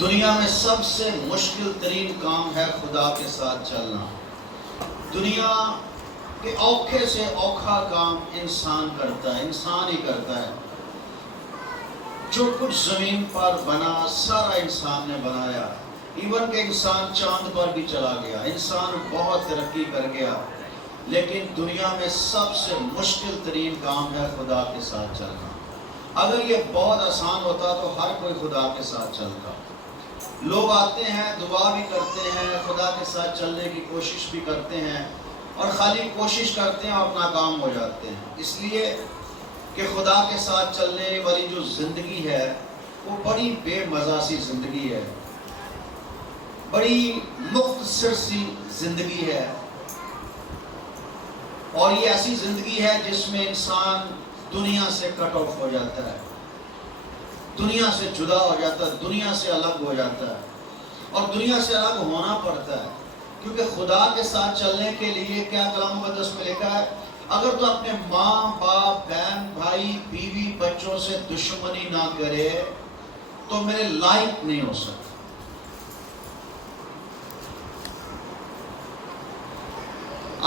دنیا میں سب سے مشکل ترین کام ہے خدا کے ساتھ چلنا۔ دنیا کے اوکھے سے اوکھا کام انسان کرتا ہے، انسان ہی کرتا ہے۔ جو کچھ زمین پر بنا سارا انسان نے بنایا، ایون کہ انسان چاند پر بھی چلا گیا، انسان بہت ترقی کر گیا، لیکن دنیا میں سب سے مشکل ترین کام ہے خدا کے ساتھ چلنا۔ اگر یہ بہت آسان ہوتا تو ہر کوئی خدا کے ساتھ چلتا۔ لوگ آتے ہیں، دعا بھی کرتے ہیں، خدا کے ساتھ چلنے کی کوشش بھی کرتے ہیں، اور خالی کوشش کرتے ہیں اور اپنا کام ہو جاتے ہیں، اس لیے کہ خدا کے ساتھ چلنے والی جو زندگی ہے وہ بڑی بے مزہ سی زندگی ہے، بڑی مختصر سی زندگی ہے، اور یہ ایسی زندگی ہے جس میں انسان دنیا سے کٹ آف ہو جاتا ہے، دنیا سے جدا ہو جاتا ہے، دنیا سے الگ ہو جاتا ہے، اور دنیا سے الگ ہونا پڑتا ہے، کیونکہ خدا کے ساتھ چلنے کے لیے کیا کلام مقدس میں لکھا ہے؟ اگر تو اپنے ماں باپ بہن بھائی بیوی بچوں سے دشمنی نہ کرے تو میرے لائق نہیں ہو سکتا۔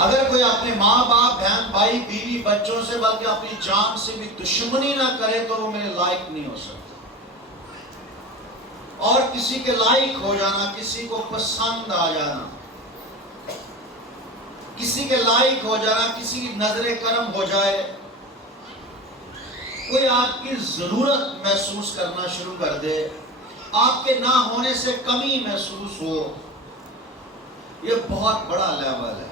اگر کوئی اپنے ماں باپ بہن بھائی بیوی بچوں سے بلکہ اپنی جان سے بھی دشمنی نہ کرے تو وہ میرے لائق نہیں ہو سکتا۔ اور کسی کے لائق ہو جانا، کسی کو پسند آ جانا، کسی کے لائق ہو جانا، کسی کی نظر کرم ہو جائے، کوئی آپ کی ضرورت محسوس کرنا شروع کر دے، آپ کے نہ ہونے سے کمی محسوس ہو، یہ بہت بڑا لیول ہے۔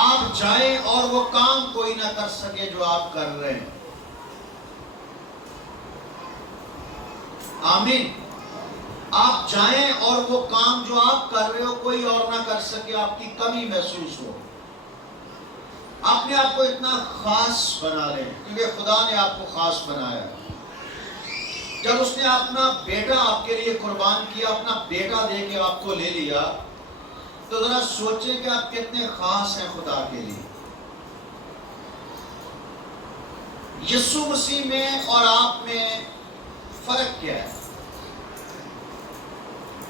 آپ جائیں اور وہ کام کوئی نہ کر سکے جو آپ کر رہے ہیں۔ آمین۔ آپ جائیں اور وہ کام جو آپ کر رہے ہو کوئی اور نہ کر سکے، آپ کی کمی محسوس ہو، اپنے آپ کو اتنا خاص بنا لیں، کیونکہ خدا نے آپ کو خاص بنایا۔ جب اس نے اپنا بیٹا آپ کے لیے قربان کیا، اپنا بیٹا دے کے آپ کو لے لیا، تو ذرا سوچیں کہ آپ کتنے خاص ہیں خدا کے لیے۔ یسوع مسیح میں اور آپ میں فرق کیا ہے؟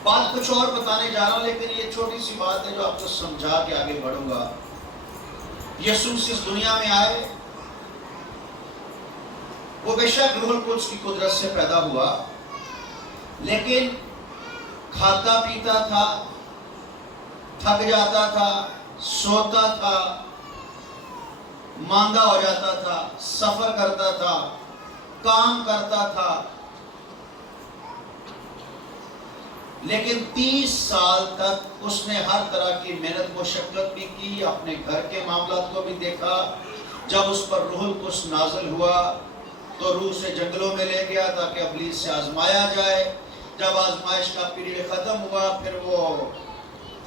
بات کچھ اور بتانے جا رہا ہوں، لیکن یہ چھوٹی سی بات ہے جو آپ کو سمجھا کے آگے بڑھوں گا۔ یسوع اس دنیا میں آئے، وہ بے شک روح القدس کی قدرت سے پیدا ہوا، لیکن کھاتا پیتا تھا، تھک جاتا تھا، سوتا تھا، ماندہ ہو جاتا تھا، سفر کرتا تھا، کام کرتا تھا، لیکن 30 سال تک اس نے ہر طرح کی محنت مشقت بھی کی، اپنے گھر کے معاملات کو بھی دیکھا۔ جب اس پر روح القدس نازل ہوا تو روح سے جنگلوں میں لے گیا تاکہ ابلیس سے آزمایا جائے۔ جب آزمائش کا پیریڈ ختم ہوا پھر وہ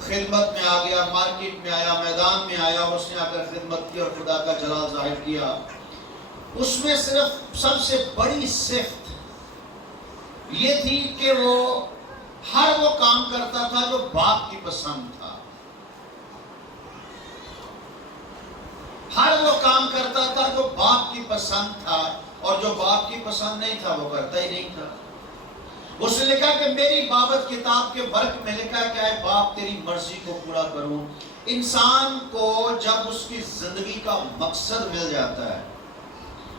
خدمت میں آ گیا، مارکیٹ میں آیا، میدان میں آیا، اس نے آ کر خدمت کی اور خدا کا جلال ظاہر کیا۔ اس میں صرف سب سے بڑی صفت یہ تھی کہ وہ ہر وہ کام کرتا تھا جو باپ کی پسند تھا، ہر وہ کام کرتا تھا جو باپ کی پسند تھا، اور جو باپ کی پسند نہیں تھا وہ کرتا ہی نہیں تھا۔ اس نے لکھا کہ میری بابت کتاب کے برق میں لکھا کہ اے باپ تیری مرضی کو پورا کروں۔ انسان کو جب اس کی زندگی کا مقصد مل جاتا ہے،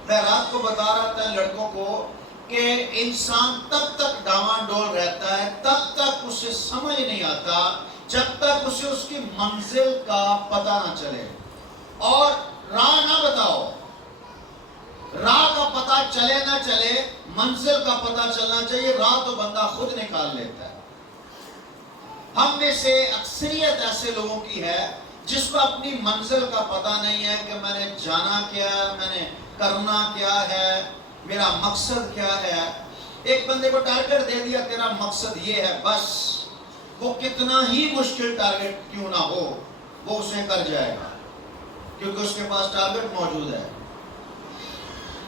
میں رات کو بتا رہا تھا لڑکوں کو کہ انسان تب تک ڈاواں ڈول رہتا ہے، تب تک اسے سمجھ نہیں آتا جب تک اسے اس کی منزل کا پتہ نہ چلے، اور راہ نہ بتاؤ، راہ کا پتہ چلے نہ چلے، منزل کا پتہ چلنا چاہیے، راہ تو بندہ خود نکال لیتا ہے۔ ہم میں سے اکثریت ایسے لوگوں کی ہے جس کو اپنی منزل کا پتہ نہیں ہے کہ میں نے جانا کیا ہے، میں نے کرنا کیا ہے، میرا مقصد کیا ہے۔ ایک بندے کو ٹارگٹ دے دیا تیرا مقصد یہ ہے، بس وہ کتنا ہی مشکل ٹارگٹ کیوں نہ ہو وہ اسے کر جائے گا، کیونکہ اس کے پاس ٹارگٹ موجود ہے۔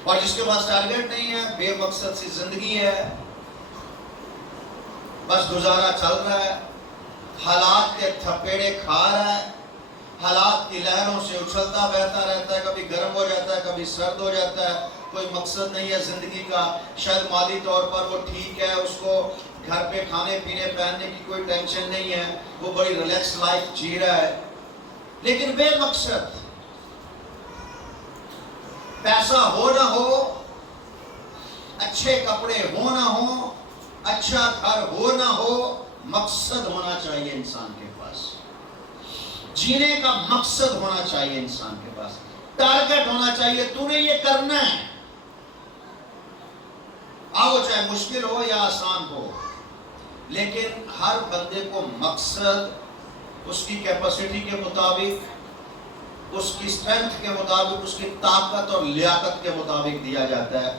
اور جس کے پاس ٹارگٹ نہیں ہے، بے مقصد سی زندگی ہے، بس گزارا چل رہا ہے، حالات کے تھپیڑے کھا رہا ہے، حالات کی لہروں سے اچھلتا بہتا رہتا ہے، کبھی گرم ہو جاتا ہے، کبھی سرد ہو جاتا ہے، کوئی مقصد نہیں ہے زندگی کا۔ شاید مالی طور پر وہ ٹھیک ہے، اس کو گھر پہ کھانے پینے پہننے کی کوئی ٹینشن نہیں ہے، وہ بڑی ریلیکس لائف جی رہا ہے، لیکن بے مقصد، پیسہ ہو نہ ہو، اچھے کپڑے ہو نہ ہو، اچھا گھر ہو نہ ہو، مقصد ہونا چاہیے انسان کے پاس، جینے کا مقصد ہونا چاہیے انسان کے پاس، ٹارگٹ ہونا چاہیے، تو نے یہ کرنا ہے، وہ چاہے مشکل ہو یا آسان ہو، لیکن ہر بندے کو مقصد اس کی کیپیسٹی کے مطابق، اس کی اسٹرینتھ کے مطابق، اس کی طاقت اور لیاقت کے مطابق دیا جاتا ہے،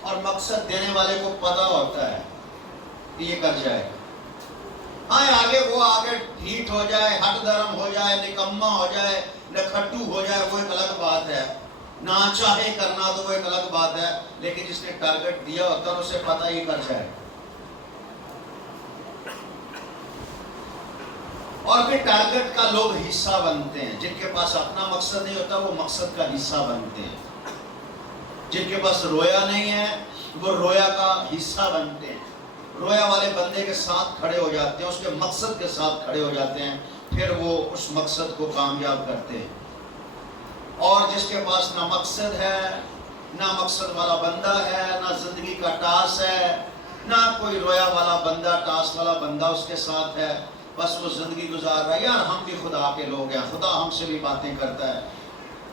اور مقصد دینے والے کو پتہ ہوتا ہے کہ یہ کر جائے، آگے وہ آگے ڈھیٹ ہو جائے، ہٹ درم ہو جائے، نکمہ ہو جائے، نکھٹو ہو جائے، وہ ایک الگ بات ہے، نہ چاہے کرنا تو وہ ایک الگ بات ہے، لیکن جس نے ٹارگٹ دیا ہوتا ہے اسے پتہ ہی کر جائے، اور پھر ٹارگٹ کا لوگ حصہ بنتے ہیں، جن کے پاس اپنا مقصد نہیں ہوتا وہ مقصد کا حصہ بنتے ہیں، جن کے پاس رویا نہیں ہے وہ رویا کا حصہ بنتے ہیں، رویا والے بندے کے ساتھ کھڑے ہو جاتے ہیں، اس کے مقصد کے ساتھ کھڑے ہو جاتے ہیں، پھر وہ اس مقصد کو کامیاب کرتے ہیں، اور جس کے پاس نہ مقصد ہے، نہ مقصد والا بندہ ہے، نہ زندگی کا ٹاس ہے، نہ کوئی رویا والا بندہ، ٹاس والا بندہ اس کے ساتھ ہے، بس وہ زندگی گزار رہا ہے، یار ہم بھی خدا کے لوگ ہیں، خدا ہم سے بھی باتیں کرتا ہے،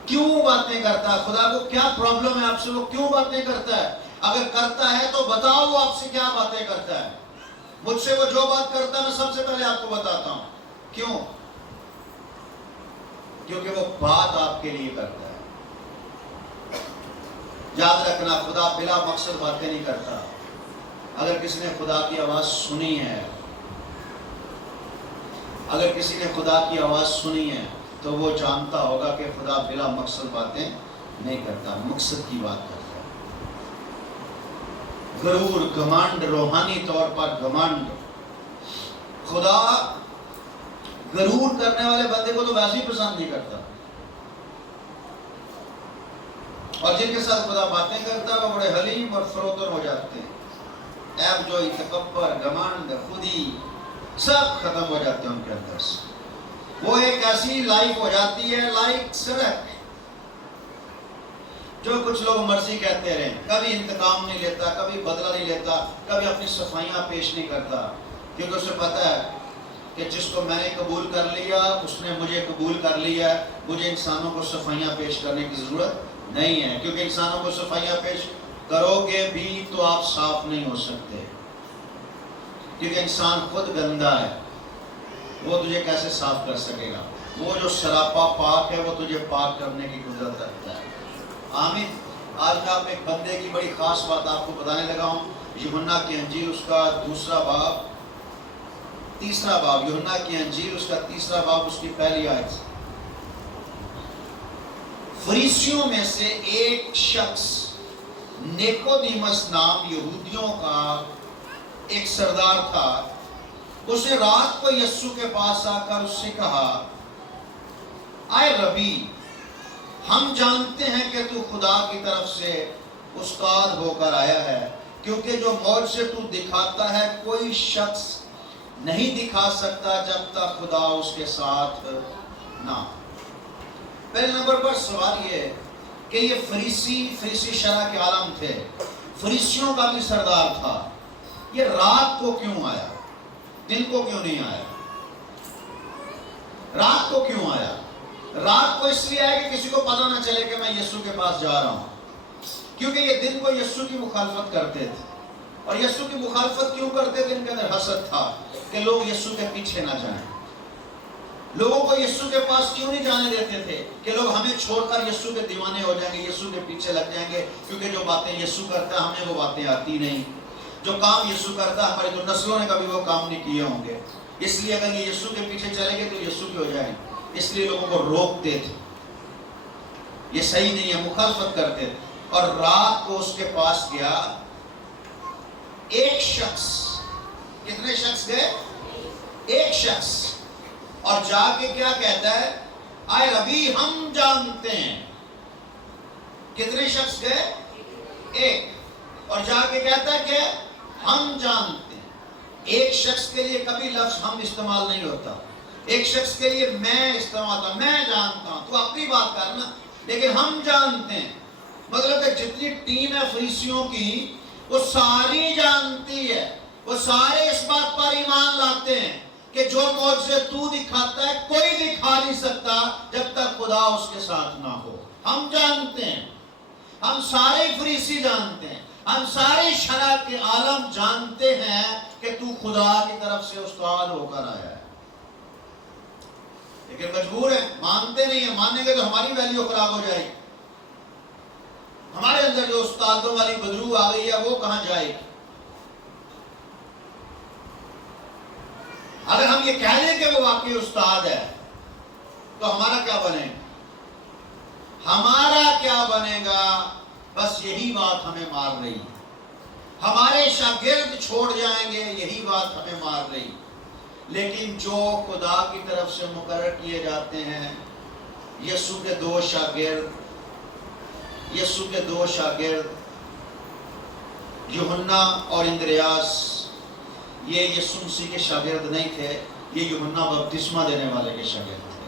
کیوں باتیں کرتا ہے؟ خدا کو کیا پرابلم ہے آپ سے؟ وہ کیوں باتیں کرتا ہے؟ اگر کرتا ہے تو بتاؤ وہ آپ سے کیا باتیں کرتا ہے؟ مجھ سے وہ جو بات کرتا ہے میں سب سے پہلے آپ کو بتاتا ہوں، کیوں؟ کیونکہ وہ بات آپ کے لیے کرتا ہے۔ یاد رکھنا، خدا بلا مقصد باتیں نہیں کرتا۔ اگر کسی نے خدا کی آواز سنی ہے، اگر کسی نے خدا کی آواز سنی ہے تو وہ جانتا ہوگا کہ خدا بلا مقصد باتیں نہیں کرتا، مقصد کی بات کرتا ہے۔ غرور، گھمنڈ، روحانی طور پر گھمنڈ، خدا غرور کرنے والے بندے کو تو ویسے ہی پسند نہیں کرتا، اور جن کے ساتھ خدا باتیں کرتا ہے وہ بڑے حلیم اور فروتن ہو جاتے ہیں، عیب جوئی، تکبر، گھمنڈ، خودی سب ختم ہو جاتے ہیں ان کے اندر سے۔ وہ ایک ایسی لائف ہو جاتی ہے لائک سڑک، جو کچھ لوگ مرضی کہتے رہیں، کبھی انتقام نہیں لیتا، کبھی بدلہ نہیں لیتا، کبھی اپنی صفائیاں پیش نہیں کرتا، کیونکہ اسے پتہ ہے کہ جس کو میں نے قبول کر لیا اس نے مجھے قبول کر لیا ہے، مجھے انسانوں کو صفائیاں پیش کرنے کی ضرورت نہیں ہے، کیونکہ انسانوں کو صفائیاں پیش کرو گے بھی تو آپ صاف نہیں ہو سکتے، کیونکہ انسان خود گندا ہے، وہ تجھے کیسے صاف کر سکے گا؟ وہ جو سراپا پاک ہے وہ تجھے پاک کرنے کی قدرت رکھتا ہے۔ آمین۔ آج میں آپ ایک بندے کی بڑی خاص بات آپ کو بتانے لگا ہوں، یوحنا کی انجیل اس کا تیسرا باب، یوحنا کی انجیل اس کا تیسرا باب، اس کی پہلی آیت۔ فریسیوں میں سے ایک شخص نیکودیمس نام یہودیوں کا ایک سردار تھا، اس نے رات کو یسوع کے پاس آ کر اس سے کہا، اے ربی، ہم جانتے ہیں کہ تو خدا کی طرف سے استاد ہو کر آیا ہے، کیونکہ جو معجزے تو دکھاتا ہے کوئی شخص نہیں دکھا سکتا جب تک خدا اس کے ساتھ نہ۔ پہلے نمبر پر سوال یہ ہے کہ یہ فریسی شرع کے عالم تھے، فریسیوں کا بھی سردار تھا، یہ رات کو کیوں آیا؟ دن کو کیوں نہیں آیا؟ رات کو کیوں آیا؟ رات کو اس لیے آیا کہ کسی کو پتہ نہ چلے کہ میں یسوع کے پاس جا رہا ہوں، کیونکہ یہ دن کو یسوع کی مخالفت کرتے تھے، اور یسوع کی مخالفت کیوں کرتے تھے؟ ان کے اندر حسد تھا کہ لوگ یسوع کے پیچھے نہ جائیں، لوگوں کو یسوع کے پاس کیوں نہیں جانے دیتے تھے کہ لوگ ہمیں چھوڑ کر یسوع کے دیوانے ہو جائیں گے، یسوع کے پیچھے لگ جائیں گے، کیونکہ جو باتیں یسوع کرتا ہے ہمیں وہ باتیں آتی نہیں، جو کام یسوع کرتا ہے ہمارے جو نسلوں نے کبھی وہ کام نہیں کیے ہوں گے، اس لیے اگر یہ یسوع کے پیچھے چلیں گے تو یسوع کے ہو جائیں، اس لیے لوگوں کو روکتے تھے، یہ صحیح نہیں ہے، مخالفت کرتے تھے۔ اور رات کو اس کے پاس گیا ایک شخص، کتنے شخص گئے؟ ایک شخص، اور جا کے کیا کہتا ہے؟ اے ربی، ہم جانتے ہیں۔ کتنے شخص گئے؟ ایک، اور جا کے کہتا ہے کہ ہم جانتے ہیں۔ ایک شخص کے لیے کبھی لفظ ہم استعمال نہیں ہوتا، ایک شخص کے لیے میں استعمال ہوتا، میں جانتا ہوں، تو اپنی بات کرنا، لیکن ہم جانتے ہیں، مطلب کہ جتنی ٹیم ہے فریسیوں کی وہ ساری جانتی ہے، وہ سارے اس بات پر ایمان لاتے ہیں کہ جو معجزے تو دکھاتا ہے کوئی دکھا نہیں سکتا جب تک خدا اس کے ساتھ نہ ہو۔ ہم جانتے ہیں، ہم سارے فریسی جانتے ہیں، ہم سارے شرع کے عالم جانتے ہیں کہ تو خدا کی طرف سے استاد ہو کر آیا ہے، لیکن مجبور ہے، مانتے نہیں ہیں۔ مانیں گے تو ہماری ویلیو خراب ہو جائے گی، ہمارے اندر جو استادوں والی بدرو آ گئی ہے وہ کہاں جائے گی؟ اگر ہم یہ کہہ دیں کہ وہ واقعی استاد ہے تو ہمارا کیا بنے گا؟ ہمارا کیا بنے گا؟ بس یہی بات ہمیں مار رہی ہے، ہمارے شاگرد چھوڑ جائیں گے، یہی بات ہمیں مار رہی۔ لیکن جو خدا کی طرف سے مقرر کیے جاتے ہیں، یسوع کے دو شاگرد یوحنا اور اندریاس، یہ یسوع مسیح کے شاگرد نہیں تھے، یہ یوحنا بپتسمہ دینے والے کے شاگرد تھے،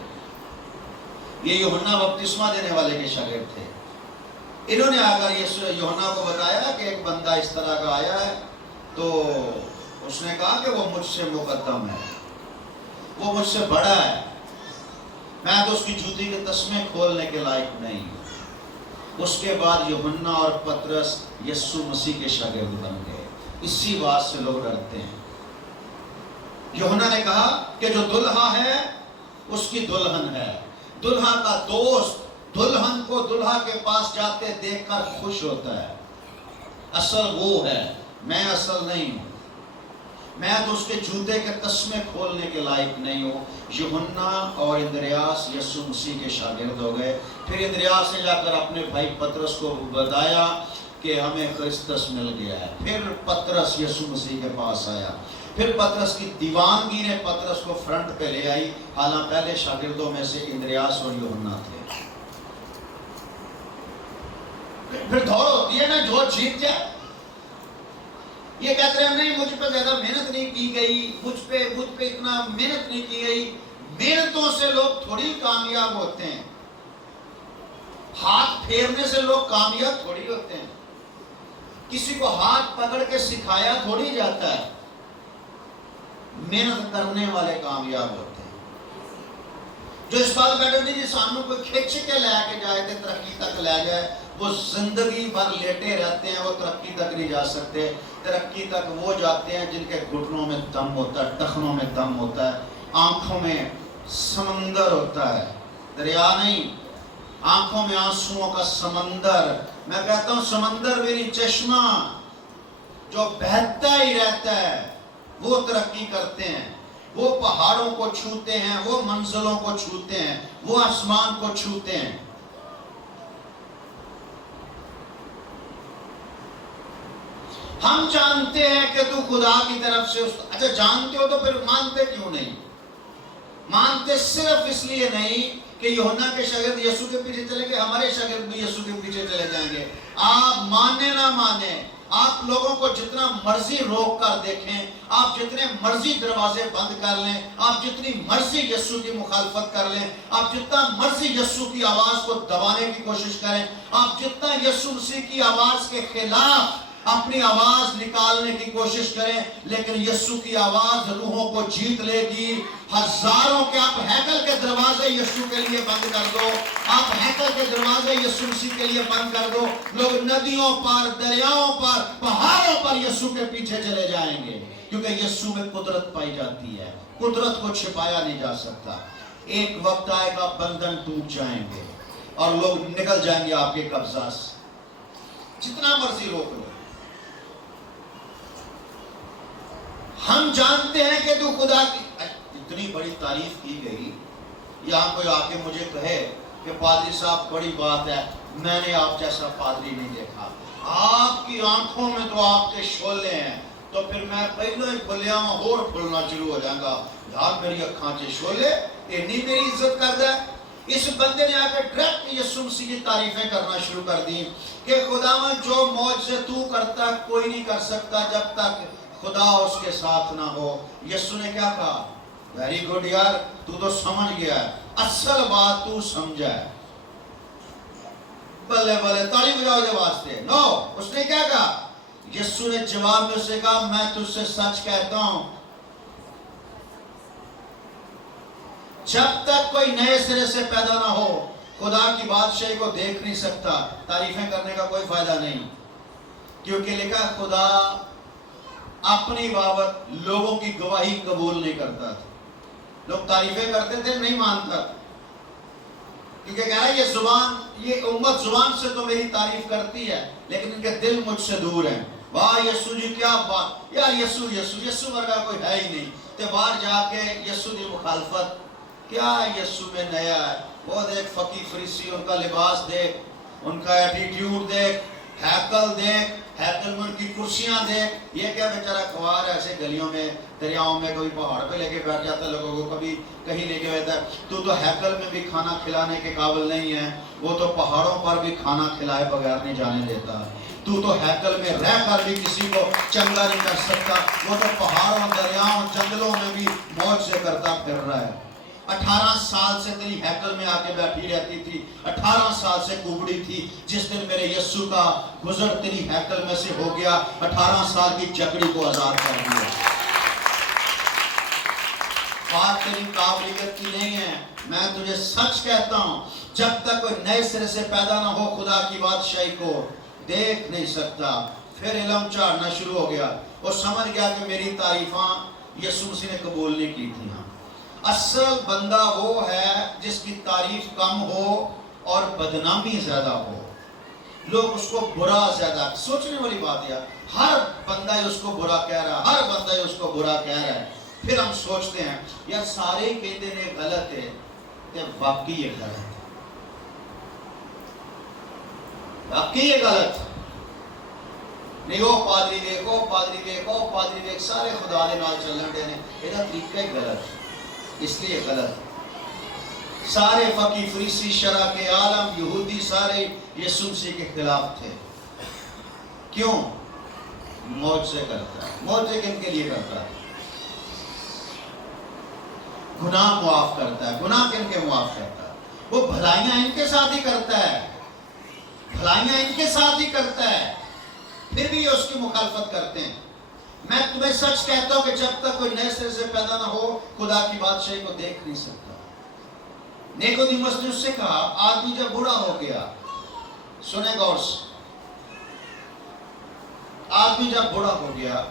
یہ یوحنا بپتسمہ دینے والے کے شاگرد تھے۔ انہوں نے آ کر یوحنا کو بتایا کہ ایک بندہ اس طرح کا آیا ہے، تو اس نے کہا کہ وہ مجھ سے مقدم ہے، وہ مجھ سے بڑا ہے، میں تو اس کی جوتی کے تسمے کھولنے کے لائق نہیں۔ اس کے بعد یوحنا اور پترس یسوع مسیح کے شاگرد بن گئے۔ اسی بات سے لوگ ڈرتے ہیں۔ یوحنا نے کہا کہ جو دلہا ہے اس کی دلہن ہے، دلہا کا دوست دلہن کو دلہا کے پاس جاتے دیکھ کر خوش ہوتا ہے، اصل وہ ہے، میں اصل نہیں ہوں، میں تو اس کے جوتے کے تسمے کھولنے کے لائق نہیں ہوں۔ یوحنا اور اندریاس یسوع مسیح کے شاگرد ہو گئے۔ پھر اندریاس نے جا کر اپنے بھائی پترس کو بتایا کہ ہمیں کرسطس مل گیا ہے۔ پھر پترس یسوع مسیح کے پاس آیا، پھر پترس کی دیوانگی نے پترس کو فرنٹ پہ لے آئی، حالانکہ پہلے شاگردوں میں سے اندریاس اور یوحنا تھے۔ پھر دوڑ ہوتی ہے نا، جو جیت جائے۔ یہ کہتے ہیں نہیں مجھ پہ زیادہ محنت نہیں کی گئی، مجھ پہ اتنا محنت نہیں کی گئی۔ محنتوں سے لوگ تھوڑی کامیاب ہوتے ہیں، ہاتھ پھیرنے سے لوگ کامیاب تھوڑی ہوتے ہیں، کسی کو ہاتھ پکڑ کے سکھایا تھوڑی جاتا ہے، محنت کرنے والے کامیاب ہوتے ہیں۔ جو اس بات بیٹھے نہیں جی سامنے کوئی کھچ کے لے کے جائے کہ ترقی تک لے جائے، وہ زندگی بھر لیٹے رہتے ہیں، وہ ترقی تک نہیں جا سکتے۔ ترقی تک وہ جاتے ہیں جن کے گھٹنوں میں دم ہوتا ہے، ٹخنوں میں دم ہوتا ہے، آنکھوں میں سمندر ہوتا ہے، دریا نہیں، آنکھوں میں آنسوؤں کا سمندر۔ میں کہتا ہوں سمندر میری چشمہ جو بہتا ہی رہتا ہے، وہ ترقی کرتے ہیں، وہ پہاڑوں کو چھوتے ہیں، وہ منزلوں کو چھوتے ہیں، وہ آسمان کو چھوتے ہیں۔ ہم جانتے ہیں کہ تو خدا کی طرف سے اچھا جانتے ہو تو پھر مانتے کیوں نہیں؟ مانتے صرف اس لیے نہیں کہ یوحنا کے شاگرد یسوع کے پیچھے چلے گئے، ہمارے شاگرد بھی یسوع کے پیچھے چلے جائیں گے۔ آپ مانے نہ مانے، آپ لوگوں کو جتنا مرضی روک کر دیکھیں، آپ جتنے مرضی دروازے بند کر لیں، آپ جتنی مرضی یسوع کی مخالفت کر لیں، آپ جتنا مرضی یسوع کی آواز کو دبانے کی کوشش کریں، آپ جتنا یسوع مسیح کی آواز کے خلاف اپنی آواز نکالنے کی کوشش کریں، لیکن یسوع کی آواز روحوں کو جیت لے گی۔ ہزاروں کے آپ ہیکل کے دروازے یسوع کے لیے بند کر دو، آپ ہیکل کے دروازے یسوع مسیح کے لیے بند کر دو، لوگ ندیوں پر، دریاؤں پر، پہاڑوں پر یسوع کے پیچھے چلے جائیں گے، کیونکہ یسوع میں قدرت پائی جاتی ہے، قدرت کو چھپایا نہیں جا سکتا۔ ایک وقت آئے گا بندھن ٹوٹ جائیں گے اور لوگ نکل جائیں گے آپ کے قبضہ سے، جتنا مرضی روک لو۔ ہم جانتے ہیں کہ تو خدا کی اتنی بڑی تعریف کی گئی، یہاں کوئی آ کے مجھے کہے کہ پادری صاحب بڑی بات ہے، میں نے آپ جیسا پادری نہیں دیکھا، آپ کی آنکھوں میں تو آپ کے شعلے ہیں، تو پھر میں پہلے ہی کھلیا اور کھلنا شروع ہو جائے گا، یار میری اکھاں چے شعلے، اتنی میری عزت کر دے۔ اس بندے نے آ کے ڈائریکٹ یسوع مسیح کی تعریفیں کرنا شروع کر دی کہ خداوند جو معجزے تو کرتا کوئی نہیں کر سکتا جب تک خدا اس کے ساتھ نہ ہو. یسوع نے کیا کہا؟ ویری گڈ یار، تو تو سمجھ گیا ہے، اصل بات تو سمجھا ہے. بلے بلے، تالی بجاؤ دے واسطے. نو، اس نے کیا کہا؟ یسوع نے جواب میں اسے کہا میں تجھ سے سچ کہتا ہوں، جب تک کوئی نئے سرے سے پیدا نہ ہو خدا کی بادشاہی کو دیکھ نہیں سکتا. تعریفیں کرنے کا کوئی فائدہ نہیں، کیونکہ لکھا خدا اپنی بابت لوگوں کی گواہی قبول نہیں کرتا تھا. لوگ تعریفیں کرتے تھے، نہیں مانتا، کیونکہ کہہ رہا ہے یہ زبان، یہ امت زبان سے تو میری تعریف کرتی ہے لیکن ان کے دل مجھ سے دور ہیں. واہ یسوع جی کیا بات، یار یسوع یسوع یسوع ورگا کوئی ہے ہی نہیں. تے باہر جا کے یسوع دی مخالفت، کیا یسوع میں نیا ہے؟ وہ دیکھ فقی فریسی، ان کا لباس دیکھ، ان کا ایٹیٹیوڈ دیکھ، ہیکل دیکھ، ہیکل میں ان کی کرسیاں دیکھ. یہ کیا بیچارہ خوار ہے، ایسے گلیوں میں دریاؤں میں کوئی پہاڑ پہ لے کے بیٹھ جاتا ہے لوگوں کو، کبھی کہیں لے کے بیٹھتا ہے. تو ہیکل میں بھی کھانا کھلانے کے قابل نہیں ہے، وہ تو پہاڑوں پر بھی کھانا کھلائے بغیر نہیں جانے دیتا. تو ہیکل میں رہ کر بھی کسی کو چنگا نہیں کر سکتا، وہ تو پہاڑوں دریاؤں جنگلوں میں بھی موج سے کرتا پھر رہا ہے. 18 سال سے تیری ہیکل میں آ کے بیٹھی رہتی تھی، 18 سال سے کبڑی تھی. جس دن میرے یسوع کا گزر تیری ہیکل میں سے ہو گیا، 18 سال کی جکڑی کو آزاد کر دیا. بات تیری قابلیت کی نہیں ہے، میں تجھے سچ کہتا ہوں جب تک کوئی نئے سرے سے پیدا نہ ہو خدا کی بادشاہی کو دیکھ نہیں سکتا. پھر علم چاڑنا شروع ہو گیا. وہ سمجھ گیا کہ میری تعریفاں یسوع مسیح نے قبول نہیں کی تھی. اصل بندہ وہ ہے جس کی تعریف کم ہو اور بدنامی زیادہ ہو. لوگ اس کو برا زیادہ، سوچنے والی بات ہے، ہر بندہ اس کو برا کہہ رہا ہے، ہر بندہ اس کو برا کہہ رہا ہے. پھر ہم سوچتے ہیں یار سارے کہتے ہیں غلط ہے، کہ واقعی یہ غلط ہے، واقعی یہ غلط نہیں. وہ پادری دیکھ، وہ پادری دیکھ، وہ پادری دیکھ، سارے خدا دے نال چلن دے نے، یہ طریقہ ہی غلط ہے، اس لیے غلط. سارے فقی فریسی شرع کے عالم یہودی سارے یسوع مسیح کے خلاف تھے. کیوں؟ معجزے کرتا ہے. معجزے کن کے لیے کرتا ہے؟ گناہ معاف کرتا ہے. گناہ کن کے معاف کرتا ہے؟ وہ بھلائیاں ان کے ساتھ ہی کرتا ہے، بھلائیاں ان کے ساتھ ہی کرتا ہے، پھر بھی یہ اس کی مخالفت کرتے ہیں. میں تمہیں سچ کہتا ہوں کہ جب تک کوئی نئے سرے سے پیدا نہ ہو خدا کی بادشاہی کو دیکھ نہیں سکتا. نیکودیموس نے اس سے کہا آدمی جب بوڑھا ہو گیا، سنیں غور سے، آدمی جب بوڑھا ہو گیا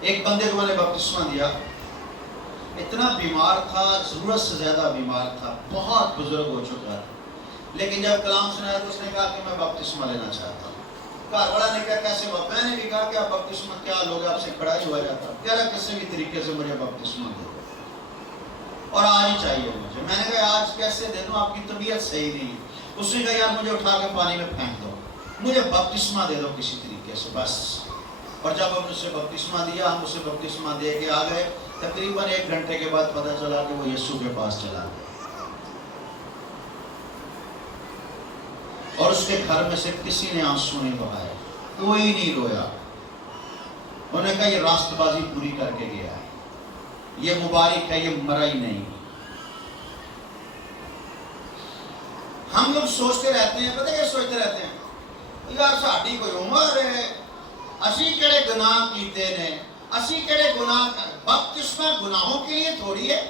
ایک بندے کو میں نے بپتسمہ دیا، اتنا بیمار تھا، ضرورت سے زیادہ بیمار تھا، بہت بزرگ ہو چکا تھا. لیکن جب کلام سنایا تو اس نے کہا کہ میں بپتسمہ لینا چاہتا ہوں. گھر والا نے کہا کیسے؟ میں نے بھی کہا کہ آپ بپتسمہ کیا لوگ، آپ سے کھڑا ہی ہوا جاتا. کہہ رہا کسی بھی طریقے سے مجھے بپتسمہ دے دو، اور آج ہی چاہیے مجھے. میں نے کہا آج کیسے دے دوں، آپ کی طبیعت صحیح نہیں. اس نے کہا یار مجھے اٹھا کے پانی میں پھینک دو، مجھے بپتسمہ دے دو کسی طریقے سے بس. اور جب ہم اسے بپتسمہ دیا، ہم اسے بپتسمہ دے کے آ گئے. تقریباً 1 گھنٹے کے بعد پتہ چلا کہ وہ یسوع کے پاس چلا گیا، اور اس کے گھر میں سے کسی نے آنسو نہیں بہائے، کوئی نہیں رویا. انہوں نے کہا یہ راست بازی پوری کر کے گیا ہے، یہ مبارک ہے، یہ مرا ہی نہیں. ہم لوگ سوچتے رہتے ہیں، پتہ کیا سوچتے رہتے ہیں؟ یار ساڈی کوئی عمر ہے، اسی کیڑے گناہ کیتے نے، اسی کیڑے گناہ. بپتسمہ گناہوں کے لیے تھوڑی ہے،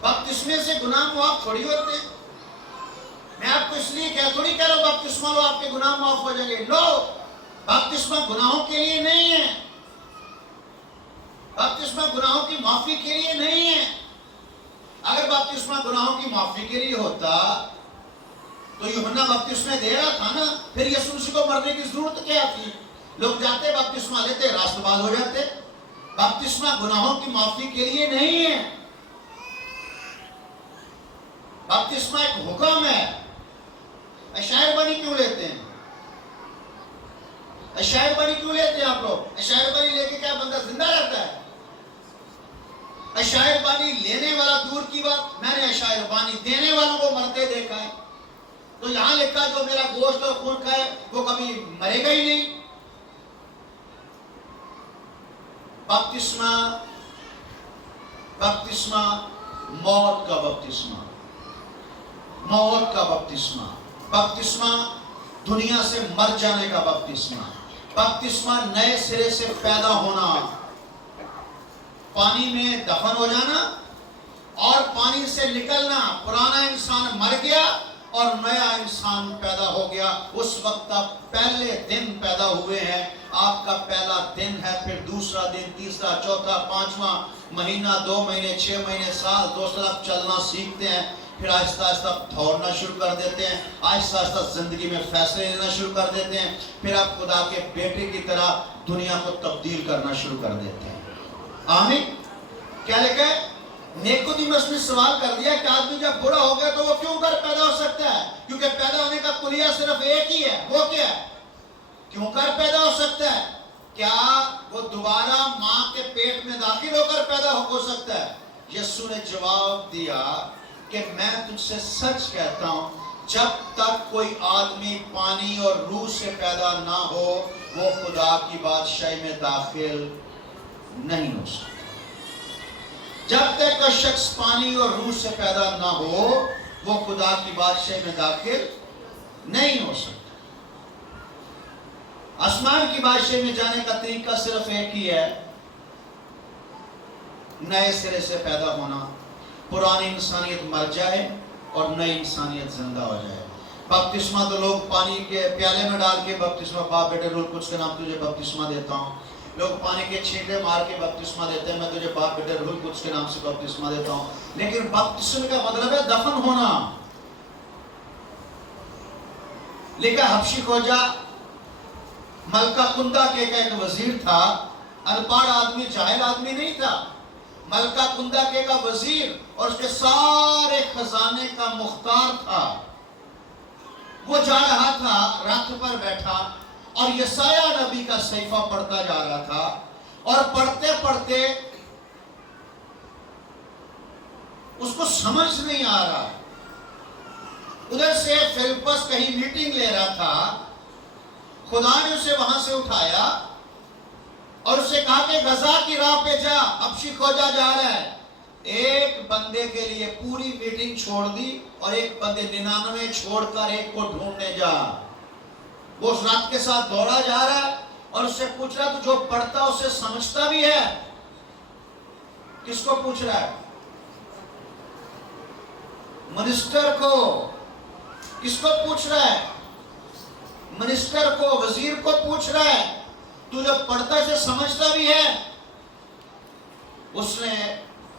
بپتسمے سے گناہ معاف تھوڑی ہوتے ہیں. میں آپ کو اس لیے تھوڑی کہہ رہا ہوں بپتسمہ لو آپ کے گناہ معاف ہو جائیں گے. لو، بپتسمہ گناہوں کے لیے نہیں ہے، بپتسمہ گناہوں کی معافی کے لیے نہیں ہے. اگر بپتسمہ گناہوں کی معافی کے لیے ہوتا تو یوحنا بپتسمہ دے رہا تھا نا، پھر یسوع مسیح کو مرنے کی ضرورت کیا تھی؟ لوگ جاتے بپتسمہ لیتے، راست باز ہو جاتے. بپتسمہ گناہوں کی معافی کے لیے نہیں ہے، بپتسمہ ایک حکم ہے. اشعیا بانی کیوں لیتے ہیں؟ اشعیا بانی کیوں لیتے ہیں آپ لوگ؟ اشعیا بانی لے کے کیا بندہ زندہ رہتا ہے؟ اشعیا بانی لینے والا دور کی بات، میں نے اشعیا بانی دینے والوں کو مرتے تو یہاں لکھا جو میرا گوشت اور خون کھائے وہ کبھی مرے گا ہی نہیں. بپتسمہ موت کا بپتسمہ، موت کا بپتسمہ. بپتسمہ دنیا سے مر جانے کا بپتسمہ. بپتسمہ نئے سرے سے پیدا ہونا، پانی میں دفن ہو جانا اور پانی سے نکلنا. پرانا انسان مر گیا اور نیا انسان پیدا ہو گیا. اس وقت آپ پہلے دن پیدا ہوئے ہیں. آپ کا پہلا دن ہے، پھر دوسرا دن، تیسرا، چوتھا، پانچواں، مہینہ، 2 مہینے، 6 مہینے، سال. دوسرا آپ چلنا سیکھتے ہیں، پھر آہستہ آہستہ دوڑنا شروع کر دیتے ہیں. آہستہ آہستہ زندگی میں فیصلے لینا شروع کر دیتے ہیں. پھر آپ خدا کے بیٹے کی طرح دنیا کو تبدیل کرنا شروع کر دیتے ہیں. آمین. کیا لکھا ہے؟ نیکودیمس نے سوال کر دیا کہ آدمی جب بڑا ہو گیا تو وہ کیوں کر پیدا ہو سکتا ہے؟ کیونکہ پیدا ہونے کا کلیہ صرف ایک ہی ہے. وہ کیا ہے؟ کیوں کر پیدا ہو سکتا ہے؟ کیا وہ دوبارہ ماں کے پیٹ میں داخل ہو کر پیدا ہو سکتا ہے؟ یسوع نے جواب دیا کہ میں تجھ سے سچ کہتا ہوں، جب تک کوئی آدمی پانی اور روح سے پیدا نہ ہو وہ خدا کی بادشاہی میں داخل نہیں ہو سکتا. جب تک کا شخص پانی اور روح سے پیدا نہ ہو وہ خدا کی بادشاہی میں داخل نہیں ہو سکتا. آسمان کی بادشاہی میں جانے کا طریقہ صرف ایک ہی ہے، نئے سرے سے پیدا ہونا. پرانی انسانیت مر جائے اور نئی انسانیت زندہ ہو جائے. بپتسمہ تو لوگ پانی کے پیالے میں ڈال کے بپتسمہ، باپ بیٹے روح القدس کے نام تجھے بپتسمہ دیتا ہوں. لوگ پانی کے چھینٹے مار کے بپتسمہ دیتے ہیں، میں تجھے باپ بیٹے روح القدس کے نام سے بپتسمہ دیتا ہوں. لیکن بپتسمہ کا مطلب ہے دفن ہونا. لکھا حبشی کھوجا ملکہ کندہ کے ایک وزیر تھا. انپڑھ آدمی، جاہل آدمی نہیں تھا. ملکہ کندہ کے کا وزیر اور اس کے سارے خزانے کا مختار تھا. وہ جا رہا تھا رتھ پر بیٹھا اور یسایہ نبی کا صحیفہ پڑھتا جا رہا تھا. اور پڑھتے پڑھتے اس کو سمجھ نہیں آ رہا. ادھر سے فلپس کہیں میٹنگ لے رہا تھا. خدا نے اسے وہاں سے اٹھایا اور اسے کہا کہ غزہ کی راہ پہ جا، حبشی کھوجا جا رہا ہے. ایک بندے کے لیے پوری میٹنگ چھوڑ دی اور ایک بندے 99 چھوڑ کر ایک کو ڈھونڈنے جا. وہ اس رات کے ساتھ دوڑا جا رہا ہے اور اس سے پوچھ رہا تو جو پڑھتا اسے سمجھتا بھی ہے. کس کو پوچھ رہا ہے؟ منسٹر کو. کس کو پوچھ رہا ہے؟ منسٹر کو، وزیر کو پوچھ رہا ہے تو جو پڑھتا اسے سمجھتا بھی ہے. اس نے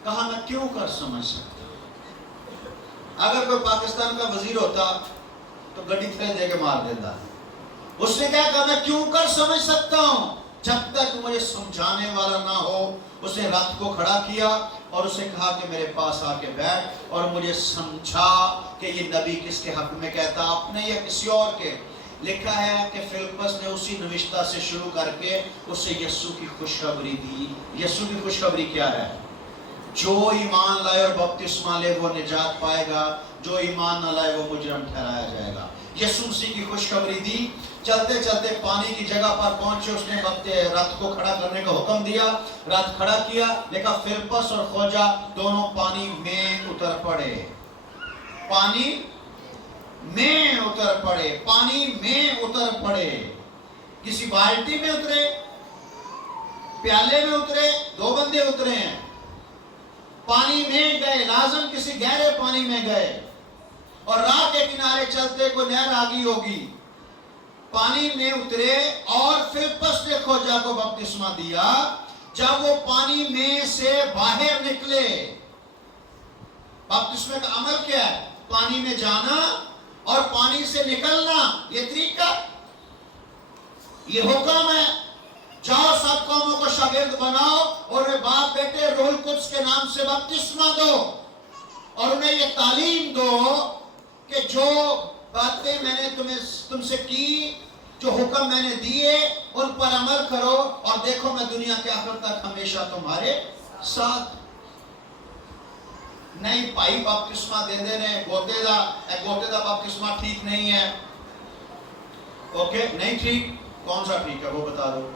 کہا میں کیوں کر سمجھ سکتا. اگر کوئی پاکستان کا وزیر ہوتا تو گڈی تھے دے کے مار دیتا. اس نے کہا میں کیوں کر سمجھ سکتا ہوں جب تک مجھے سمجھانے والا نہ ہو. اس نے رات کو کھڑا کیا اور اسے کہا کہ میرے پاس آ کے بیٹھ اور مجھے سمجھا کہ یہ نبی کس کے حق میں کہتا، اپنے یا کسی اور کے. لکھا ہے کہ فلپس نے اسی نوشتہ سے شروع کر کے اسے یسوع کی خوشخبری دی. یسوع کی خوشخبری کیا ہے؟ جو ایمان لائے اور بپتسمہ لے وہ نجات پائے گا، جو ایمان نہ لائے وہ مجرم ٹھہرایا جائے گا. یسوع مسیح کی خوشخبری دی. چلتے چلتے پانی کی جگہ پر پہنچے. اس نے رتھ کو کھڑا کرنے کا حکم دیا. رتھ کھڑا کیا. دیکھا فلپس اور کھوجا دونوں پانی میں اتر پڑے. پانی میں اتر پڑے. پانی میں اتر پڑے. کسی بالٹی میں اترے، پیالے میں اترے، 2 بندے اترے ہیں. پانی میں گئے، لازم کسی گہرے پانی میں گئے. اور راہ کے کنارے چلتے کوئی نہر آگی ہوگی. پانی میں اترے اور فلپس نے کھوجا کو بپتسمہ دیا. جب وہ پانی میں سے باہر نکلے، بپتسمہ کا عمل کیا ہے؟ پانی میں جانا اور پانی سے نکلنا. یہ طریقہ، یہ حکم ہے. جاؤ سب قوموں کو شاگرد بناؤ اور انہیں باپ بیٹے روح القدس کے نام سے بپتسمہ دو اور انہیں یہ تعلیم دو کہ جو باتیں میں نے تم سے کی، جو حکم میں نے دیے ان پر عمل کرو اور دیکھو میں دنیا کے آخر تک ہمیشہ تمہارے ساتھ. نہیں بھائی بپتسمہ دے دینے گوتے دا بپتسمہ ٹھیک نہیں ہے. اوکے نہیں ٹھیک, کون سا ٹھیک ہے وہ بتا دو.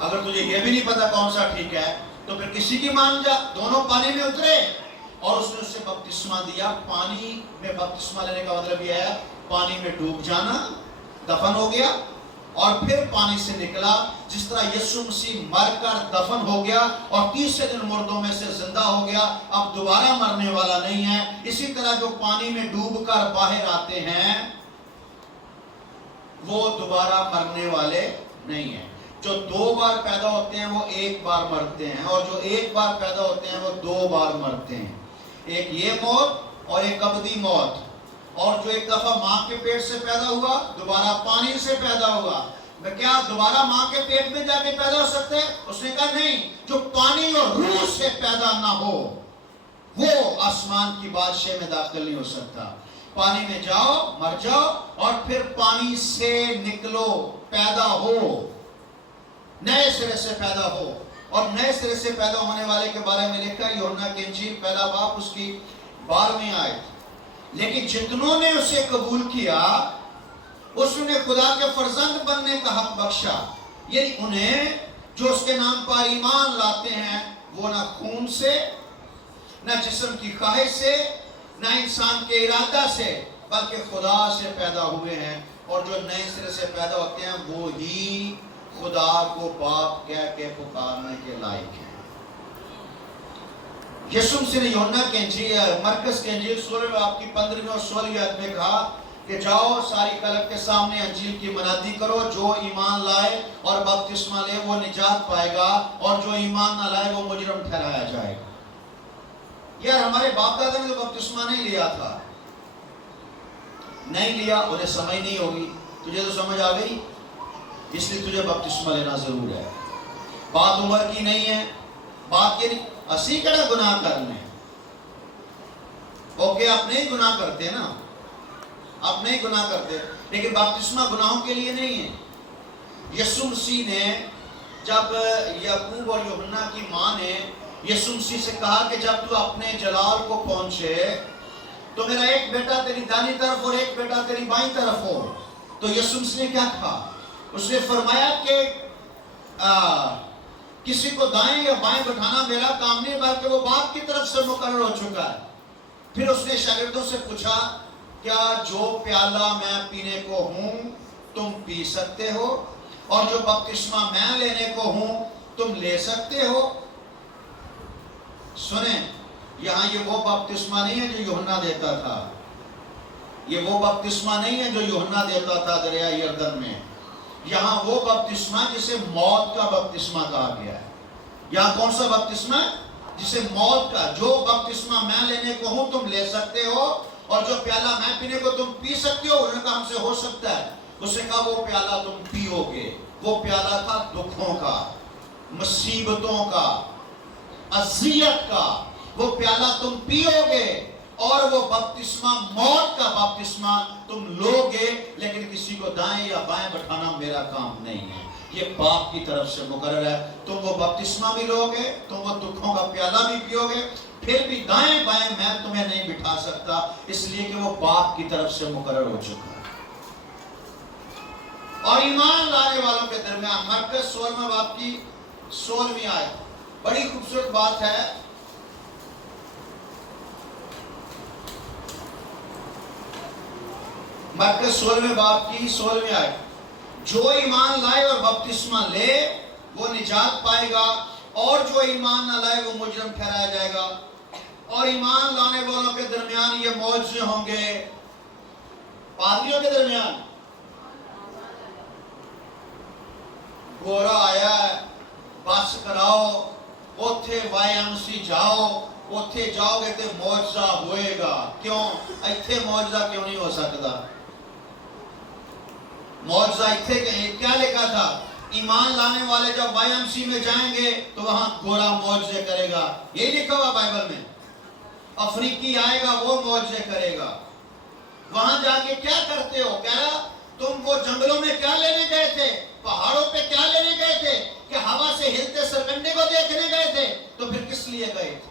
اگر تجھے یہ بھی نہیں پتا کون سا ٹھیک ہے تو پھر کسی کی مان جا. دونوں پانی میں اترے اور اس نے اسے بپتسمہ دیا. پانی میں بپتسمہ لینے کا مطلب یہ ہے پانی میں ڈوب جانا, دفن ہو گیا اور پھر پانی سے نکلا. جس طرح یسوع مسیح مر کر دفن ہو گیا اور تیسرے دن مردوں میں سے زندہ ہو گیا, اب دوبارہ مرنے والا نہیں ہے, اسی طرح جو پانی میں ڈوب کر باہر آتے ہیں وہ دوبارہ مرنے والے نہیں ہیں. جو 2 بار پیدا ہوتے ہیں وہ 1 بار مرتے ہیں, اور جو 1 بار پیدا ہوتے ہیں وہ 2 بار مرتے ہیں. ایک یہ موت اور ایک ابدی موت. اور جو ایک دفعہ ماں کے پیٹ سے پیدا ہوا دوبارہ پانی سے پیدا ہوا, میں کیا دوبارہ ماں کے پیٹ میں جا کے پیدا ہو سکتے ہیں؟ اس نے کہا نہیں, جو پانی اور روح سے پیدا نہ ہو وہ آسمان کی بادشاہ میں داخل نہیں ہو سکتا. پانی میں جاؤ, مر جاؤ اور پھر پانی سے نکلو, پیدا ہو, نئے سرے سے پیدا ہو. اور نئے سرے سے پیدا ہونے والے کے بارے میں لکھا ہے یوحنا کی انجیل پہلا باب اس کی 12ویں آیت. لیکن جتنوں نے اسے قبول کیا اس نے خدا کے فرزند بننے کا حق بخشا. یعنی انہیں جو اس کے نام پر ایمان لاتے ہیں وہ نہ خون سے, نہ جسم کی خواہش سے, نہ انسان کے ارادہ سے, بلکہ خدا سے پیدا ہوئے ہیں. اور جو نئے سرے سے پیدا ہوتے ہیں وہ ہی خدا کو باپ کہہ کے پکارنے کے لائق ہیں. یسوع مسیح نے یوحنا کے انجیل مرکز کے انجیل 16 باب کی 15ویں اور 16ویں آیت میں کہا کہ جاؤ ساری خلق کے سامنے انجیل کی منادی کرو, جو ایمان لائے اور بپتسمہ لے وہ نجات پائے گا, اور جو ایمان نہ لائے وہ مجرم ٹھہرایا جائے گا. یار ہمارے باپ دادا نے تو بپتسمہ نہیں لیا تھا, نہیں لیا, انہیں سمجھ نہیں ہوگی. تجھے تو سمجھ آ گئی, اس لیے تجھے بپتسمہ لینا ضرور ہے. بات عمر کی نہیں ہے, بات یہ نہیں اسی کڑا گناہ کرنے. اوکے آپ نہیں گناہ کرتے نا, آپ نہیں گناہ کرتے, لیکن بپتسمہ گناہوں کے لیے نہیں ہے. یسوع مسیح نے جب یعقوب اور یوحنا کی ماں نے یسوع مسیح سے کہا کہ جب تو اپنے جلال کو پہنچے تو میرا ایک بیٹا تیری دانی طرف اور ایک بیٹا تیری بائیں طرف ہو, تو یسوع مسیح نے کیا کہا؟ اس نے فرمایا کہ کسی کو دائیں یا بائیں بٹھانا میرا کام نہیں, بلکہ وہ باپ کی طرف سے مقرر ہو چکا ہے. پھر اس نے شاگردوں سے پوچھا کیا جو پیالہ میں پینے کو ہوں تم پی سکتے ہو, اور جو بپتسمہ میں لینے کو ہوں تم لے سکتے ہو؟ سنیں, یہاں یہ وہ بپتسمہ نہیں ہے جو یوحنا دیتا تھا, یہ وہ بپتسمہ نہیں ہے جو یوحنا دیتا تھا دریائے یردن میں. یہاں وہ بپتسمہ جسے موت کا بپتسمہ کہا گیا ہے. یہاں کون سا بپتسمہ؟ جسے موت کا. جو بپتسمہ میں لینے کو ہوں تم لے سکتے ہو, اور جو پیالہ میں پینے کو تم پی سکتے ہو. انہوں نے کہا ہم سے ہو سکتا ہے. اس نے کہا وہ پیالہ تم پیو گے, وہ پیالہ تھا دکھوں کا, مصیبتوں کا, اذیت کا. وہ پیالہ تم پیو گے, اور وہ بپتسمہ موت کا بپتسمہ تم لو گے, لیکن کسی کو دائیں یا بائیں بٹھانا میرا کام نہیں ہے, یہ باپ کی طرف سے مقرر ہے. تم وہ بپتسمہ بھی لو گے, تم وہ دکھوں کا پیالہ بھی پیو گے, پھر بھی دائیں بائیں میں تمہیں نہیں بٹھا سکتا, اس لیے کہ وہ باپ کی طرف سے مقرر ہو چکا ہے. اور ایمان لانے والوں کے درمیان مرکز 16 باب کی 16ویں آیت, بڑی خوبصورت بات ہے. مرکز 16 باب کی 16ویں آیت, جو ایمان لائے اور بپتسمہ لے وہ نجات پائے گا, اور جو ایمان نہ لائے وہ مجرم ٹھہرایا جائے گا. اور ایمان لانے والوں کے درمیان یہ معجزے ہوں گے. پادریوں کے درمیان گورا آیا ہے, بس کراؤ, اوتھے YMC جاؤ, اوتھے جاؤ گے تو معجزہ ہوئے گا. کیوں ایتھے معجزہ کیوں نہیں ہو سکتا؟ معجزہ ایتھے کیا لکھا تھا؟ ایمان لانے والے جب YMC میں جائیں گے تو وہاں گورا معجزے کرے گا, یہی لکھا ہوا بائبل میں. افریقی آئے گا وہ معجزے کرے گا. وہاں جا کے کیا کرتے ہو؟ کہہ رہا تم وہ جنگلوں میں کیا لینے گئے تھے, پہاڑوں پہ کیا لینے گئے تھے, کہ ہوا سے ہلتے سرکنڈے کو دیکھنے گئے تھے, تو پھر کس لیے گئے تھے؟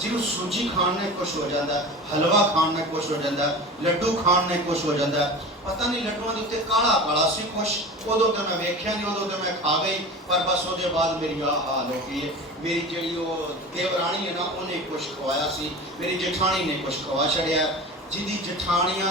ਜਿਹਨੂੰ ਸੂਜੀ ਖਾਣ ਨਾਲ ਕੁਛ ਹੋ ਜਾਂਦਾ, ਹਲਵਾ ਖਾਣ ਨਾਲ ਕੁਛ ਹੋ ਜਾਂਦਾ, ਲੱਡੂ ਖਾਣ ਨਾਲ ਕੁਛ ਹੋ ਜਾਂਦਾ। ਪਤਾ ਨਹੀਂ ਲੱਡੂਆਂ ਦੇ ਉੱਤੇ ਕਾਲਾ ਕਾਲਾ ਸੀ ਕੁਛ, ਉਦੋਂ ਤਾਂ ਮੈਂ ਵੇਖਿਆ ਨਹੀਂ, ਉਦੋਂ ਤਾਂ ਮੈਂ ਖਾ ਗਈ, ਪਰ ਬਸ ਉਹਦੇ ਬਾਅਦ ਮੇਰੀ ਆਹ ਹਾਲ ਹੋ ਗਈ ਹੈ। ਮੇਰੀ ਜਿਹੜੀ ਉਹ ਦੇਵਰਾਣੀ ਹੈ ਨਾ, ਉਹਨੇ ਕੁਛ ਖਵਾਇਆ ਸੀ, ਮੇਰੀ ਜਠਾਣੀ ਨੇ ਕੁਛ ਖਵਾ ਛੜਿਆ। ਜਿਹਦੀ ਜਠਾਣੀਆਂ,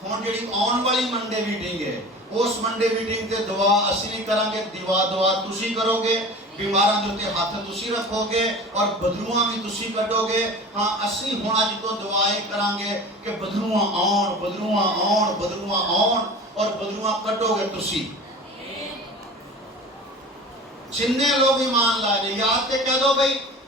ਹੁਣ ਜਿਹੜੀ ਆਉਣ ਵਾਲੀ ਮੰਡੇ ਮੀਟਿੰਗ ਹੈ, ਉਸ ਮੰਡੇ ਮੀਟਿੰਗ ਤੇ ਦੁਆ ਅਸੀਂ ਨਹੀਂ ਕਰਾਂਗੇ, ਦੁਆ ਤੁਸੀਂ ਕਰੋਗੇ, ਬਿਮਾਰਾਂ ਦੇ ਉੱਤੇ ਹੱਥ ਤੁਸੀਂ ਰੱਖੋਗੇ ਔਰ ਬਦਲੂਆਂ ਵੀ ਤੁਸੀਂ ਕੱਢੋਗੇ। ਹਾਂ, ਅਸੀਂ ਹੁਣ ਅੱਜ ਤੋਂ ਦੁਆਏ ਕਰਾਂਗੇ ਕਿ ਬਦਲੂਆਂ ਆਉਣ, ਬਦਲੂਆਂ ਆਉਣ, ਬਦਲੂਆਂ ਆਉਣ ਔਰ ਬਦਲੂਆਂ ਕੱਢੋਗੇ ਤੁਸੀਂ। ਜਿੰਨੇ ਲੋਕ ਈਮਾਨ ਲਾਏ, ਯਾਦ ਤੇ ਕਹਿ ਦੋ ਬਈ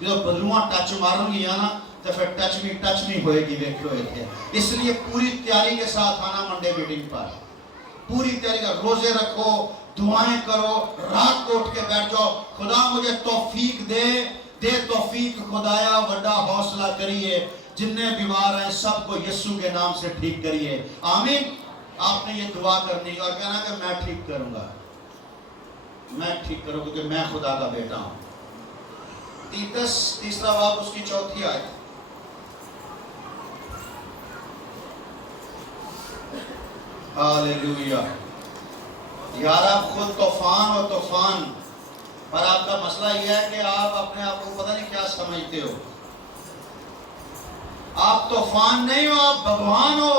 جو بدلواں ٹچ مارن گیا نا تو پھر ٹچ نہیں ہوئے گی ویکھو اتنے. اس لیے پوری تیاری کے ساتھ آنا منڈے میٹنگ پر. پوری تیاری کا روزے رکھو, دعائیں کرو, رات کو اٹھ کے بیٹھ جاؤ. خدا مجھے توفیق دے توفیق خدایا, بڑا حوصلہ کریے. جننے بیمار ہیں سب کو یسوع کے نام سے ٹھیک کریے. آمین. آپ نے یہ دعا کرنی اور کہنا کہ میں ٹھیک کروں گا, میں ٹھیک کروں کیونکہ میں خدا کا بیٹا ہوں. تیتس تیسرا باب اس کی 4 آیت. ہاللویا. یار آپ خود طوفان پر آپ کا مسئلہ یہ ہے کہ آپ اپنے آپ کو پتہ نہیں کیا سمجھتے ہو. آپ طوفان نہیں ہو, آپ بھگوان ہو.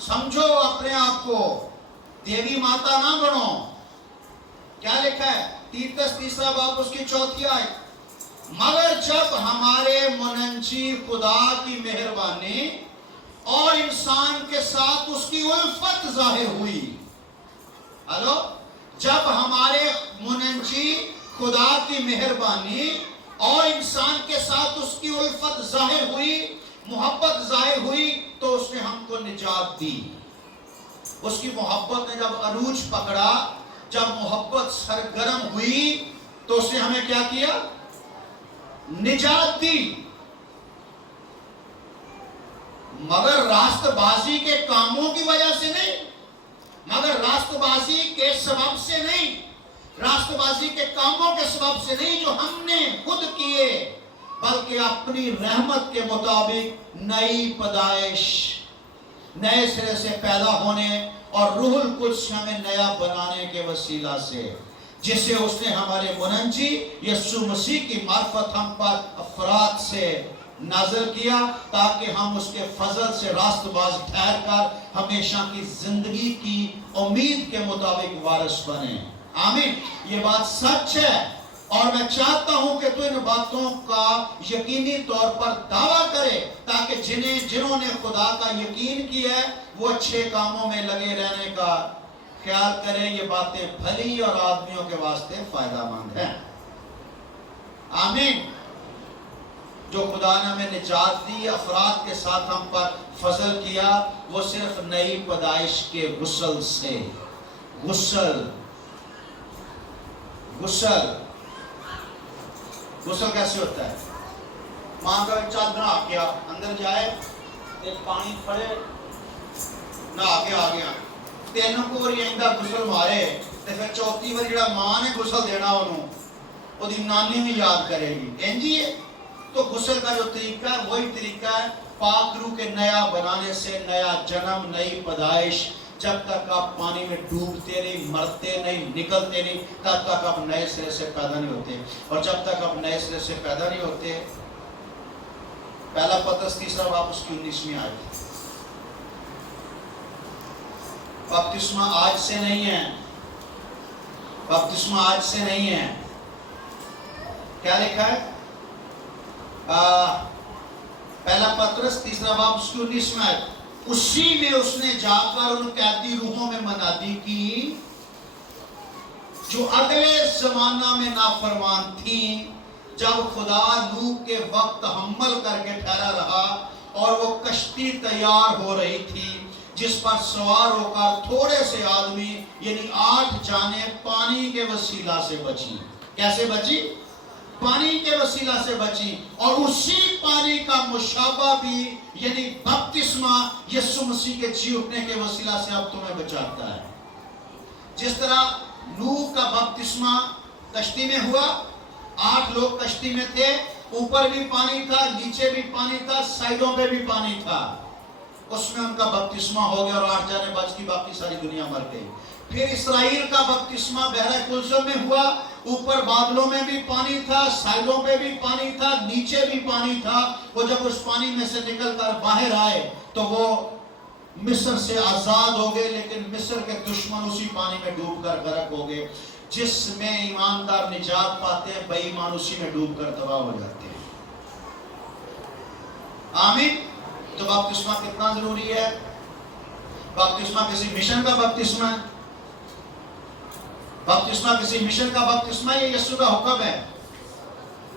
سمجھو اپنے آپ کو, دیوی ماتا نہ بنو. کیا لکھا ہے تیتس تیسرا باب اس کی 4 آیت. مگر جب ہمارے منجی خدا کی مہربانی اور انسان کے ساتھ اس کی الفت ظاہر ہوئی. ہلو, جب ہمارے منجی خدا کی مہربانی اور انسان کے ساتھ اس کی الفت ظاہر ہوئی, محبت ظاہر ہوئی, تو اس نے ہم کو نجات دی. اس کی محبت نے جب عروج پکڑا, جب محبت سرگرم ہوئی, تو اس نے ہمیں کیا کیا؟ نجات دی. مگر راست بازی کے کاموں کی وجہ سے نہیں, مگر راست بازی کے سبب سے نہیں, راست بازی کے کاموں کے سبب سے نہیں جو ہم نے خود کیے, بلکہ اپنی رحمت کے مطابق نئی پیدائش, نئے سرے سے پیدا ہونے اور روح القدس ہمیں نیا بنانے کے وسیلہ سے, جسے اس نے ہمارے منجی یسوع مسیح کی معرفت ہم پر افراد سے نازل کیا, تاکہ ہم اس کے فضل سے راست باز ٹھہر کر ہمیشہ کی زندگی کی امید کے مطابق وارث بنیں. آمین. یہ بات سچ ہے اور میں چاہتا ہوں کہ تو ان باتوں کا یقینی طور پر دعویٰ کرے, تاکہ جنہوں نے خدا کا یقین کیا ہے وہ اچھے کاموں میں لگے رہنے کا خیال کریں. یہ باتیں بھلی اور آدمیوں کے واسطے فائدہ مند ہیں. آمین. جو خدا نے ہمیں نجات دی, افراد کے ساتھ ہم پر فضل کیا, وہ صرف نئی پیدائش کے غسل سے. غسل کیسے ہوتا ہے؟ ماں کا بچہ نہا کے اندر جائے, ایک پانی پڑے, نہا کے آ گیا, 3 کوری آئندہ غسل مارے, تو پھر 4تھی بار جڑا ماں نے غسل دینا انہوں, وہ دی نانی بھی یاد کرے گی. انجی ہے تو غسل کا جو طریقہ ہے وہی طریقہ ہے پاک روح کے نیا بنانے سے, نیا جنم, نئی پیدائش. جب تک آپ پانی میں ڈوبتے نہیں, مرتے نہیں, نکلتے نہیں, تب تک آپ نئے سرے سے پیدا نہیں ہوتے. اور جب تک آپ نئے سرے سے پیدا نہیں ہوتے, پہلا پترس تیسرا باب اس کی 19 آیت. بپتسمہ آج سے نہیں ہے, بپتسمہ آج سے نہیں ہے. کیا لکھا ہے؟ پہلا پترس تیسرا باب اس کی 19 آیت. اسی میں اس نے جا کر ان قیدی روحوں میں منادی کی جو اگلے زمانہ میں نافرمان تھیں, جب خدا نوح کے وقت حمل کر کے ٹھہرا رہا اور وہ کشتی تیار ہو رہی تھی, جس پر سوار ہو کر تھوڑے سے آدمی یعنی 8 جانیں پانی کے وسیلہ سے بچی. کیسے بچی؟ پانی کے وسیلہ سے بچی. اور اسی پانی کا مشابہ بھی یعنی بپتسمہ یسوع مسیح کے جی اٹھنے کے وسیلہ سے اب تمہیں بچاتا ہے. جس طرح نوح کا بپتسمہ کشتی میں ہوا, 8 لوگ کشتی میں تھے, اوپر بھی پانی تھا, نیچے بھی پانی تھا, سائڈوں پہ بھی پانی تھا. اس میں ان کا بپتسمہ ہو گیا اور 8 جانے بچ کی, باقی ساری دنیا مر گئی. پھر اسرائیل کا بپتسمہ بحر کلثم میں ہوا, اوپر بادلوں میں بھی پانی تھا, سائڈوں پہ بھی پانی تھا, نیچے بھی پانی تھا. وہ جب اس پانی میں سے نکل کر باہر آئے تو وہ مصر سے آزاد ہو گئے, لیکن مصر کے دشمن اسی پانی میں ڈوب کر غرق ہو گئے. جس میں ایماندار نجات پاتے ہیں, بے ایمان اسی میں ڈوب کر تباہ ہو جاتے ہیں. آمین. تو بپتسمہ کتنا ضروری ہے؟ بپتسمہ کسی مشن کا بپتسمہ ہے, بپتسمہ کسی مشن کا بپتسمہ, یہ یسوع کا حکم ہے.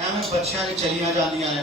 ਐਵੇਂ ਬੱਚਿਆਂ ਦੀ ਚਲੀਆਂ ਜਾਂਦੀਆਂ ਨੇ।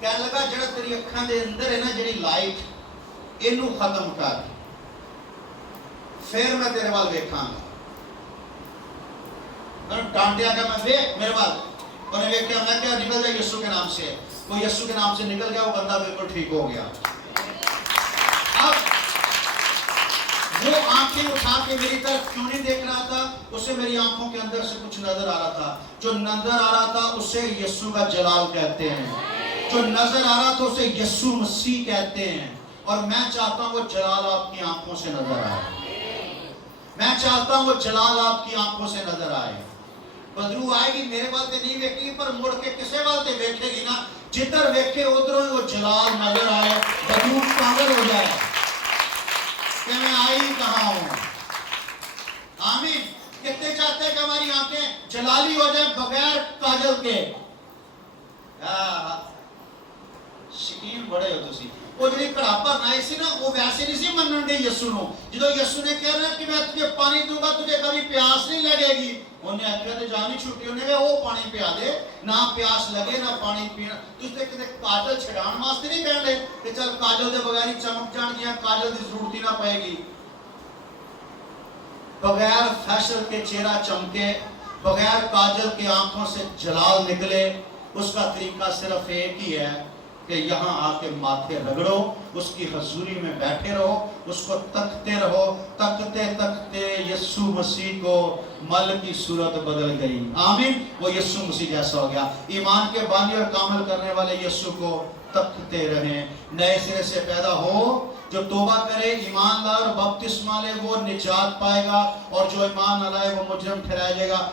کہنے لگا جڑا تیری اکھاں دے اندر ہے نا جڑی لائٹ اینو ختم کر پھر میں تیرے وال ویکھاں گا. میں ڈانٹیا کہ میں ویکھ میرے وال اور نے ویکھیا میں کیا نکل جائے یسوع کے نام سے. وہ یسوع کے نام سے نکل گیا, وہ بندہ بالکل ٹھیک ہو گیا. اب وہ آنکھیں اٹھا کے میری طرف کیوں نہیں دیکھ رہا تھا؟ اسے میری آنکھوں کے اندر سے کچھ نظر آ رہا تھا. جو نظر آ رہا تھا اسے یسوع کا جلال کہتے ہیں. جو نظر آ رہا تھا اسے یسوع مسیح کہتے ہیں. اور میں چاہتا ہوں وہ جلال آپ کی آنکھوں سے نظر آئے. میں چاہتا ہوں وہ جلال آپ کی آنکھوں سے نظر آئے. بدرو آئے گی میرے والتے نہیں ویکھے گی, پر مڑ کے کسے والتے ویکھے گی نا, جدھر ویکھے ادھروں وہ جلال نظر آئے. بدرو پاگل ہو جائے کہ میں آئی کہاں ہوں. آمین. کتنے چاہتے ہیں کہ ہماری آنکھیں جلالی ہو جائیں بغیر کاجل کے؟ شکین بڑے ہو تسی. وہ جڑی کڑاپا نائی سی نا وہ ویسے نہیں سی منن دے یسوع نو. جدو یسوع نے کہہ رہا کہ میں تجھے پانی دوں گا تجھے کبھی پیاس نہیں لگے گی, انہیں آخیا تے جانی چھٹی انہیں کہ وہ پانی پیا دے, نہ پیاس لگے نہ پانی پینا. تجھ تے کتے کاجل چھڑان واسطے نہیں کہن دے کہ چل کاجل دے بغیر ہی چمک جان گیا, کاجل دی ضرورت ہی نہ پائے گی. بغیر فیشن کے چہرہ چمکے, بغیر کاجل کے آنکھوں سے جلال نکلے. اس کا طریقہ صرف ایک ہی ہے کہ یہاں آ کے ماتھے رگڑو, اس کی حضوری میں بیٹھے رہو, اس کو تکتے رہو. تکتے تکتے یسوع مسیح کو مل کی صورت بدل گئی. آمین. وہ یسوع مسیح جیسا ہو گیا. ایمان کے بانی اور کامل کرنے والے یسوع کو تکتے رہیں. نئے سرے سے پیدا ہو, جو توبہ کرے, ایمان لائے اور بپتسمہ لے وہ نجات پائے گا, اور جو ایمان نہ لائے وہ مجرم ٹھہرایا جائے گا.